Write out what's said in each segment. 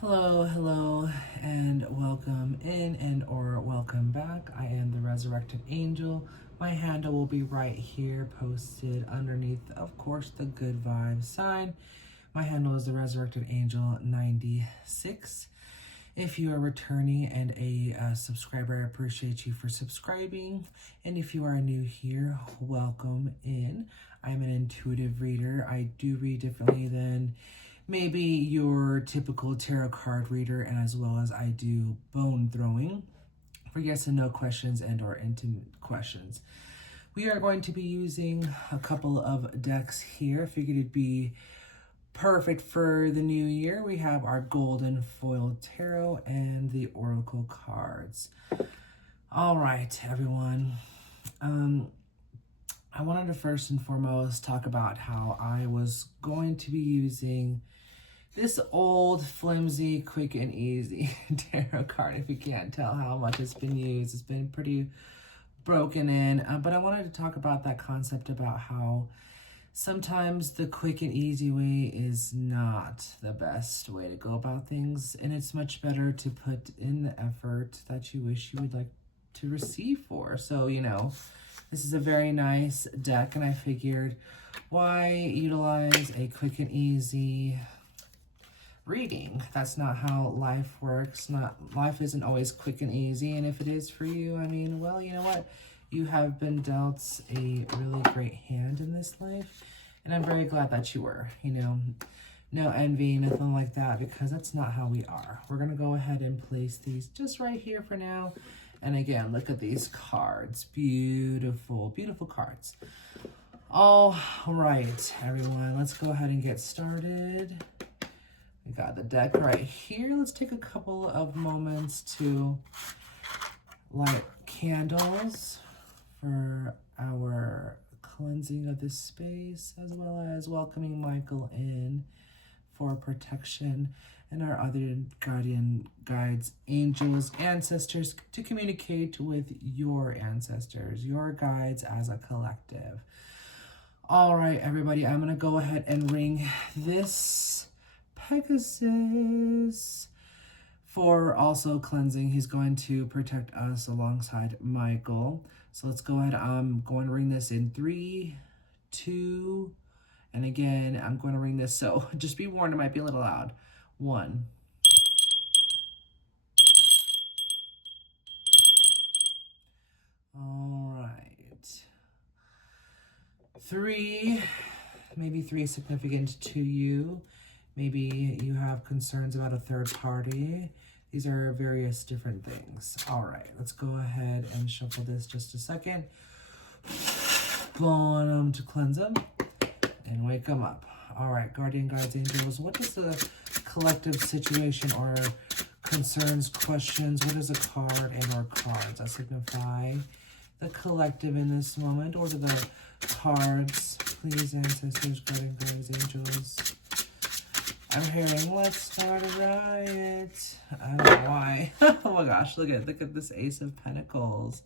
Hello, and welcome in and or welcome back. I am the Resurrected Angel. My handle will be right here posted underneath, of course, the good vibes sign. My handle is the Resurrected Angel 96. If you are returning and a subscriber, I appreciate you for subscribing. And if you are new here, welcome in. I'm an intuitive reader. I do read differently than maybe your typical tarot card reader, and as well as I do bone throwing for yes and no questions and or intimate questions. We are going to be using a couple of decks here. Figured it'd be perfect for the new year. We have our golden foil tarot and the oracle cards. All right, everyone. I wanted to first and foremost talk about how I was going to be using this old, flimsy, quick and easy tarot card. If you can't tell how much it's been used, it's been pretty broken in. But I wanted to talk about that concept about how sometimes the quick and easy way is not the best way to go about things. And it's much better to put in the effort that you wish you would like to receive for. So, this is a very nice deck, and I figured why utilize a quick and easy reading? That's not how life works. Life isn't always quick and easy, and if it is for you, well, you know what? You have been dealt a really great hand in this life, and I'm very glad that you were. No envy, nothing like that, because that's not how we are. We're going to go ahead and place these just right here for now. And again, look at these cards. Beautiful, beautiful cards. All right, everyone, let's go ahead and get started. We got the deck right here. Let's take a couple of moments to light candles for our cleansing of this space, as well as welcoming Michael in for protection and our other guardian guides, angels, ancestors, to communicate with your ancestors, your guides as a collective. All right, everybody, I'm going to go ahead and ring this Pegasus for also cleansing. He's going to protect us alongside Michael. So let's go ahead. I'm going to ring this in 3, 2, and again, I'm going to ring this. So just be warned, it might be a little loud. 1. All right. 3. Maybe 3 is significant to you. Maybe you have concerns about a third party. These are various different things. All right, let's go ahead and shuffle this just a second. Blowing them to cleanse them and wake them up. All right, guardian guides, angels, what is the collective situation or concerns, questions? What is a card and or cards that signify the collective in this moment? Or do the cards, please, ancestors, guardian guides, angels? I'm hearing, let's start a riot. I don't know why. Oh my gosh, look at this Ace of Pentacles.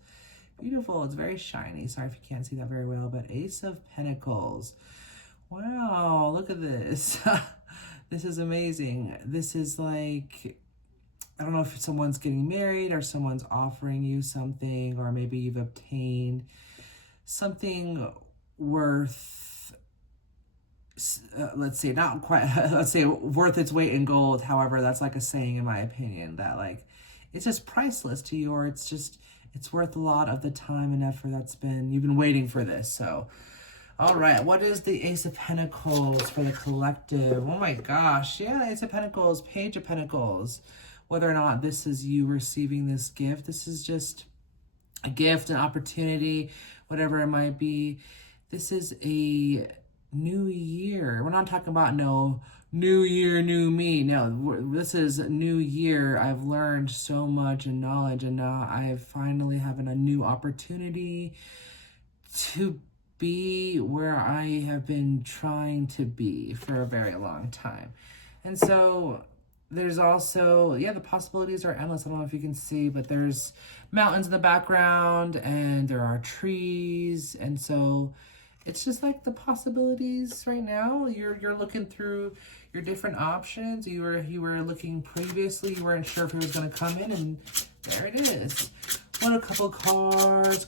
Beautiful, it's very shiny. Sorry if you can't see that very well, but Ace of Pentacles. Wow, look at this. This is amazing. This is like, I don't know if someone's getting married or someone's offering you something, or maybe you've obtained something worth, let's say not quite, let's say worth its weight in gold. However, that's like a saying in my opinion that like, it's just priceless to you, or it's worth a lot of the time and effort you've been waiting for this. So, all right, what is the Ace of Pentacles for the collective? Oh my gosh, yeah, Ace of Pentacles, Page of Pentacles. Whether or not this is you receiving this gift, this is just a gift, an opportunity, whatever it might be. This is a new year. We're not talking about no new year, new me. No, this is a new year. I've learned so much and knowledge, and now I finally having a new opportunity to be where I have been trying to be for a very long time. And so there's also, the possibilities are endless. I don't know if you can see, but there's mountains in the background and there are trees. And so it's just like the possibilities right now. You're looking through your different options. You were looking previously. You weren't sure if it was going to come in, and there it is. What, a couple cards,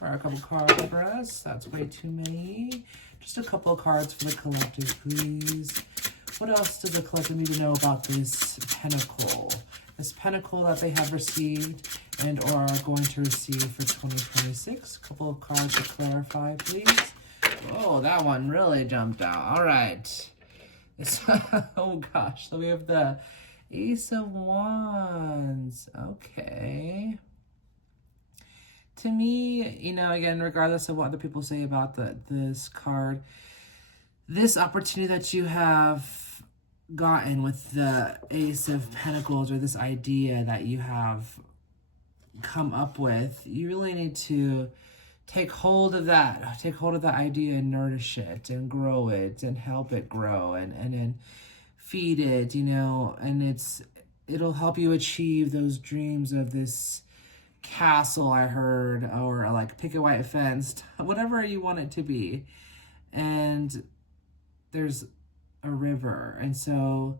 or a couple cards for us. That's way too many. Just a couple of cards for the collective, please. What else does the collective need to know about this pentacle? This pentacle that they have received and or are going to receive for 2026. A couple of cards to clarify, please. Oh, that one really jumped out. All right. Oh, gosh. So we have the Ace of Wands. Okay. To me, you know, again, regardless of what other people say about this card, this opportunity that you have gotten with the Ace of Pentacles, or this idea that you have come up with, you really need to take hold of that idea and nourish it and grow it and help it grow and then feed it, you know, and it'll help you achieve those dreams of this castle, I heard, or like picket white fence, whatever you want it to be. And there's a river, and so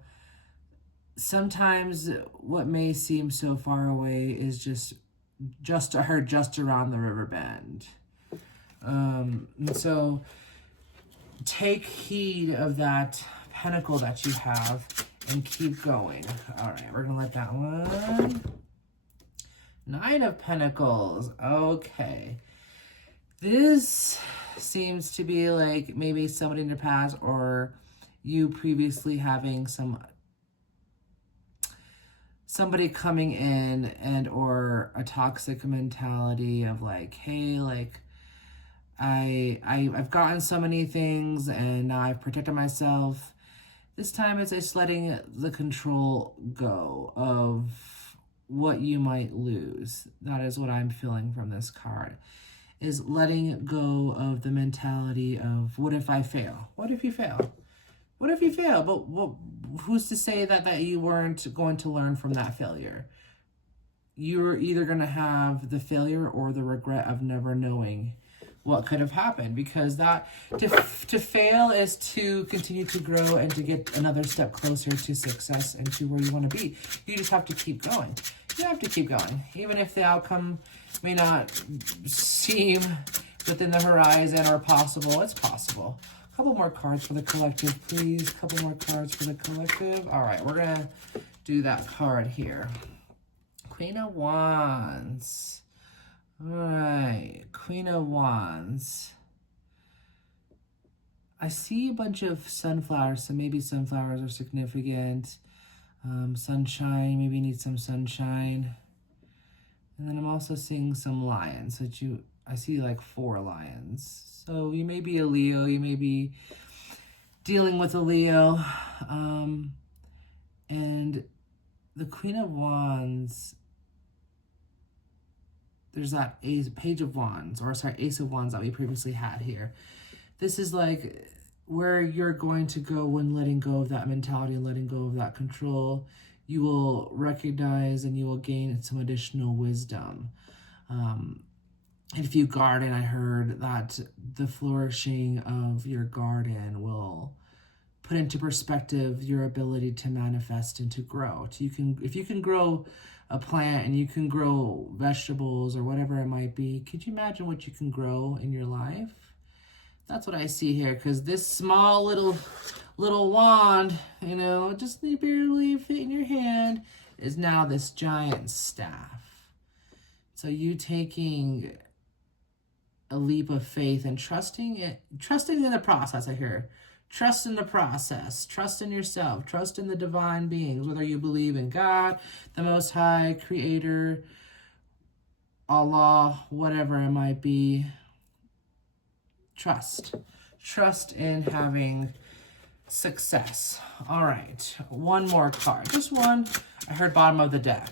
sometimes what may seem so far away is just around the river bend. And so take heed of that pentacle that you have and keep going. All right, we're gonna let that one. Nine of Pentacles. Okay. This seems to be like maybe somebody in your past, or you previously having somebody coming in and or a toxic mentality of like, hey, like I've gotten so many things and now I've protected myself. This time it's letting the control go of what you might lose. That is what I'm feeling from this card, is letting go of the mentality of, what if I fail? What if you fail? What if you fail? But who's to say that you weren't going to learn from that failure? You're either going to have the failure or the regret of never knowing what could have happened, because that to fail is to continue to grow and to get another step closer to success and to where you want to be. You just have to keep going. You have to keep going, even if the outcome may not seem within the horizon or possible. It's possible. A couple more cards for the collective, please. A couple more cards for the collective. All right, we're gonna do that card here. Queen of Wands. All right, Queen of Wands. I see a bunch of sunflowers, so maybe sunflowers are significant. Sunshine, maybe you need some sunshine. And then I'm also seeing some lions. I see like 4 lions. So you may be a Leo, you may be dealing with a Leo. And the Queen of Wands, there's that Page of Wands, or sorry, Ace of Wands that we previously had here. This is like where you're going to go when letting go of that mentality and letting go of that control. You will recognize and you will gain some additional wisdom. And if you garden, I heard that the flourishing of your garden will put into perspective your ability to manifest and to grow. If you can grow a plant and you can grow vegetables or whatever it might be, could you imagine what you can grow in your life? That's what I see here, because this small little wand, you know, just barely fit in your hand, is now this giant staff. So you taking a leap of faith and trusting in the process, I hear. Trust in the process, trust in yourself, trust in the divine beings, whether you believe in God, the Most High, Creator, Allah, whatever it might be. Trust in having success. All right, one more card, just one. I heard bottom of the deck.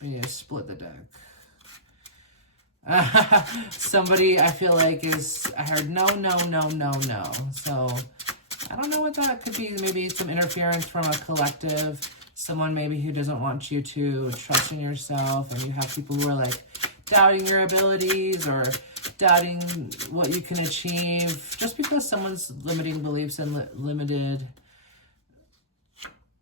We need to split the deck. Somebody I feel like I heard no. So I don't know what that could be. Maybe some interference from a collective. Someone maybe who doesn't want you to trust in yourself, and you have people who are like doubting your abilities or doubting what you can achieve. Just because someone's limiting beliefs and limited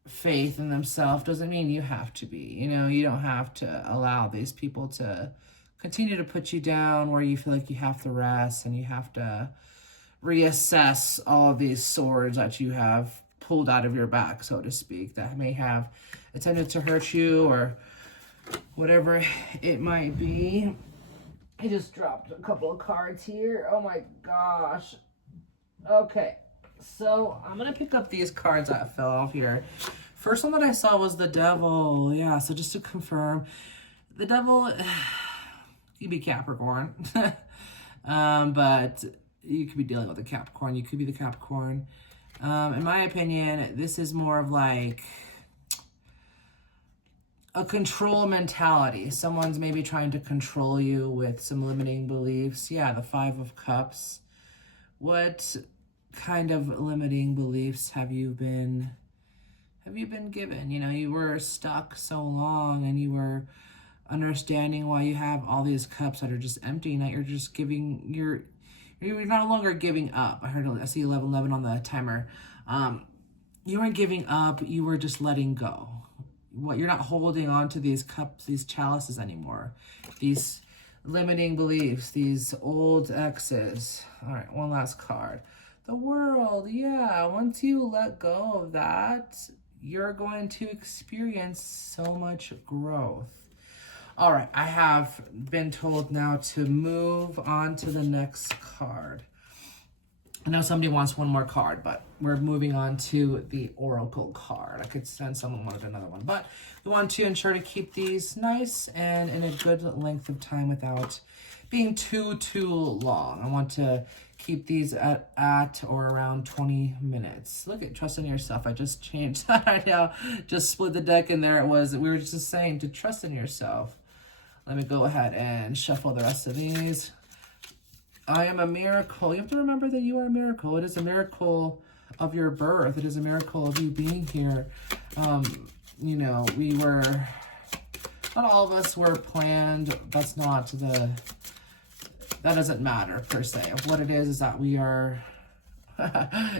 faith in themselves doesn't mean you have to be. You know, you don't have to allow these people to continue to put you down where you feel like you have to rest and you have to reassess all of these swords that you have pulled out of your back, so to speak, that may have attempted to hurt you or whatever it might be. I just dropped a couple of cards here. Oh my gosh. Okay, so I'm going to pick up these cards that fell off here. First one that I saw was the Devil. Yeah, so just to confirm, the Devil, you'd be Capricorn. But you could be dealing with a Capricorn. You could be the Capricorn. In my opinion, this is more of like a control mentality. Someone's maybe trying to control you with some limiting beliefs. Yeah, the Five of Cups. What kind of limiting beliefs have you been given? You know, you were stuck so long and you were understanding why you have all these cups that are just empty, and that you're just giving, you're no longer giving up. I see 11:11 on the timer. You weren't giving up, you were just letting go. You're not holding on to these cups, these chalices anymore. These limiting beliefs, these old exes. All right, one last card. The World. Yeah, once you let go of that, you're going to experience so much growth. All right, I have been told now to move on to the next card. I know somebody wants one more card, but we're moving on to the Oracle card. I could send someone wanted another one, but we want to ensure to keep these nice and in a good length of time without being too long. I want to keep these at or around 20 minutes. Look at trust in yourself. I just changed that. I now just split the deck, and there it was. We were just saying to trust in yourself. Let me go ahead and shuffle the rest of these. I am a miracle. You have to remember that you are a miracle. It is a miracle of your birth. It is a miracle of you being here. You know, not all of us were planned. That doesn't matter per se. What it is that we are,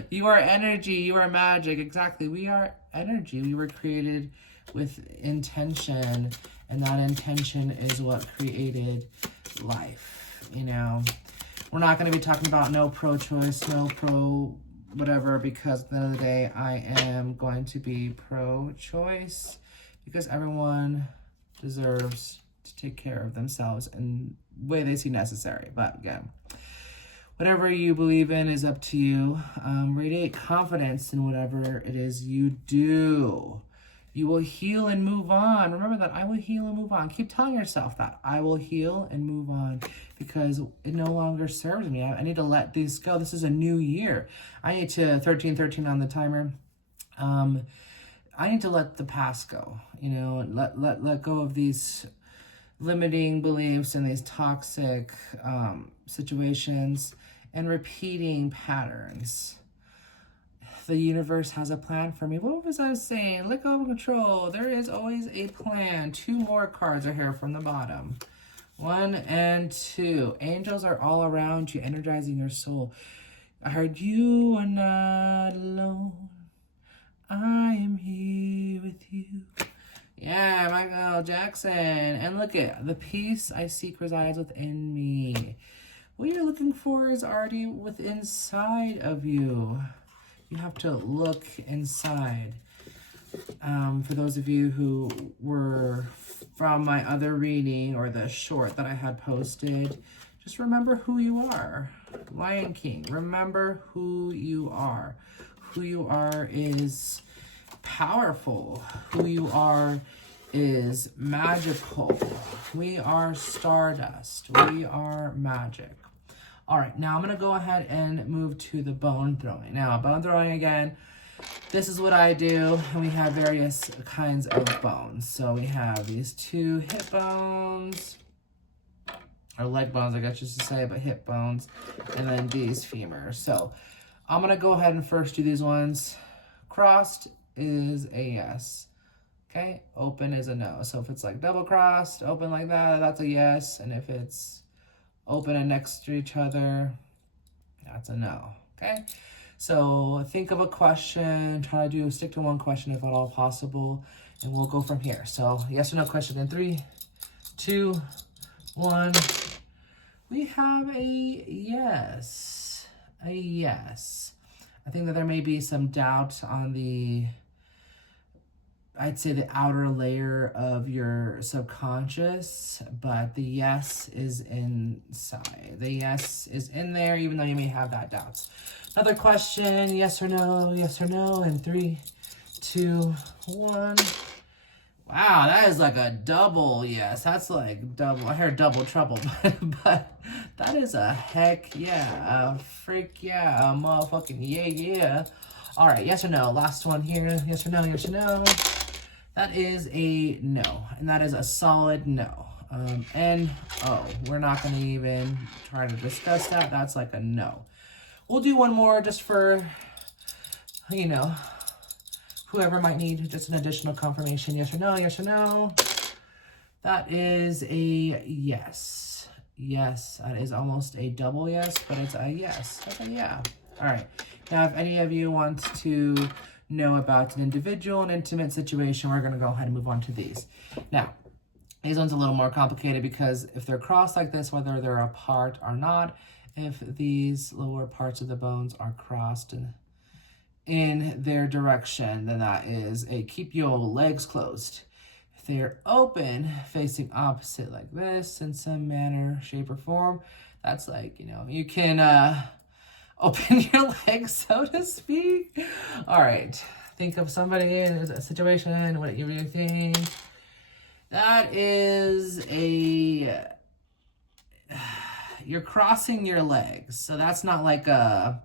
you are energy, you are magic. Exactly. We are energy. We were created with intention, and that intention is what created life. You know, we're not going to be talking about no pro-choice, no pro whatever, because at the end of the day, I am going to be pro-choice because everyone deserves to take care of themselves in the way they see necessary. But again, whatever you believe in is up to you. Radiate confidence in whatever it is you do. You will heal and move on. Remember that. I will heal and move on. Keep telling yourself that. I will heal and move on because it no longer serves me. I need to let this go. This is a new year. I need to, 13:13 on the timer. I need to let the past go. You know, let go of these limiting beliefs and these toxic situations and repeating patterns. The universe has a plan for me. What was I saying? Let go of control. There is always a plan. 2 more cards are here from the bottom. 1 and 2. Angels are all around you, energizing your soul. I heard you are not alone. I am here with you. Yeah, Michael Jackson. And look at the peace I seek resides within me. What you're looking for is already within inside of you. You have to look inside. For those of you who were from my other reading or the short that I had posted, just remember who you are. Lion King, remember who you are. Who you are is powerful. Who you are is magical. We are stardust. We are magic. All right, now I'm going to go ahead and move to the bone throwing. Now, bone throwing again, this is what I do. And we have various kinds of bones. So we have these 2 hip bones, or leg bones, I guess just to say, but hip bones, and then these femurs. So I'm going to go ahead and first do these ones. Crossed is a yes. Okay, open is a no. So if it's like double crossed, open like that, that's a yes. And if it's open and next to each other, that's a no. Okay, so think of a question, try to stick to one question if at all possible, and we'll go from here. So yes or no question in 3, 2, 1. We have a yes. A yes. I think that there may be some doubt on the, I'd say, the outer layer of your subconscious, but the yes is inside. The yes is in there, even though you may have that doubts. Another question, yes or no, in 3, 2, 1. Wow, that is like a double yes. That's like double. I heard double trouble, but that is a heck yeah, a freak yeah, a motherfucking yeah. All right, yes or no. Last one here. Yes or no, yes or no. That is a no, and that is a solid no. N-O. We're not going to even try to discuss that. That's like a no. We'll do one more just for, you know, whoever might need just an additional confirmation. Yes or no, yes or no. That is a yes. Yes, that is almost a double yes, but it's a yes. That's a yeah. All right. Now, if any of you want to know about an individual, an intimate situation, we're going to go ahead and move on to these. Now, these ones a little more complicated because if they're crossed like this, whether they're apart or not, if these lower parts of the bones are crossed in their direction, then that is a keep your legs closed. If they're open, facing opposite like this in some manner, shape, or form, that's like, you know, you can open your legs, so to speak. All right, think of somebody in a situation, what you really think. That is a, you're crossing your legs. So that's not like a,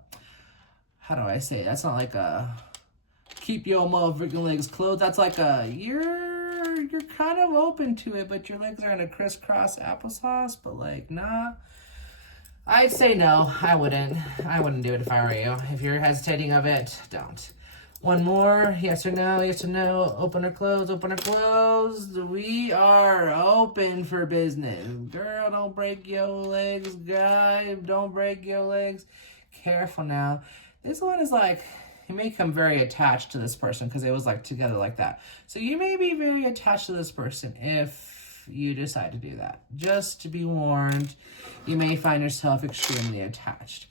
how do I say it? That's not like a keep your motherfucking legs closed. That's like a, you're kind of open to it, but your legs are in a crisscross applesauce, but like, nah. I'd say no, I wouldn't do it if I were you. If you're hesitating of it, don't. One more, yes or no, open or close, open or closed. We are open for business. Girl, don't break your legs, guy, don't break your legs. Careful now. This one is like, you may become very attached to this person because it was like together like that. So you may be very attached to this person if you decide to do that. Just to be warned, you may find yourself extremely attached.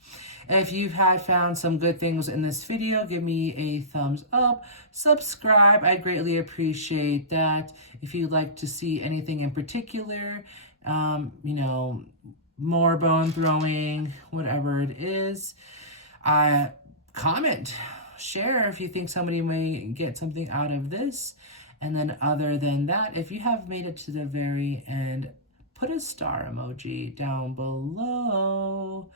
If you have found some good things in this video, give me a thumbs up. Subscribe, I greatly appreciate that. If you'd like to see anything in particular, you know, more bone throwing, whatever it is, comment, share if you think somebody may get something out of this. And then other than that, if you have made it to the very end, put a star emoji down below.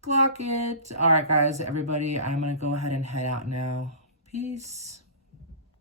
Clock it. All right, guys, everybody, I'm going to go ahead and head out now. Peace.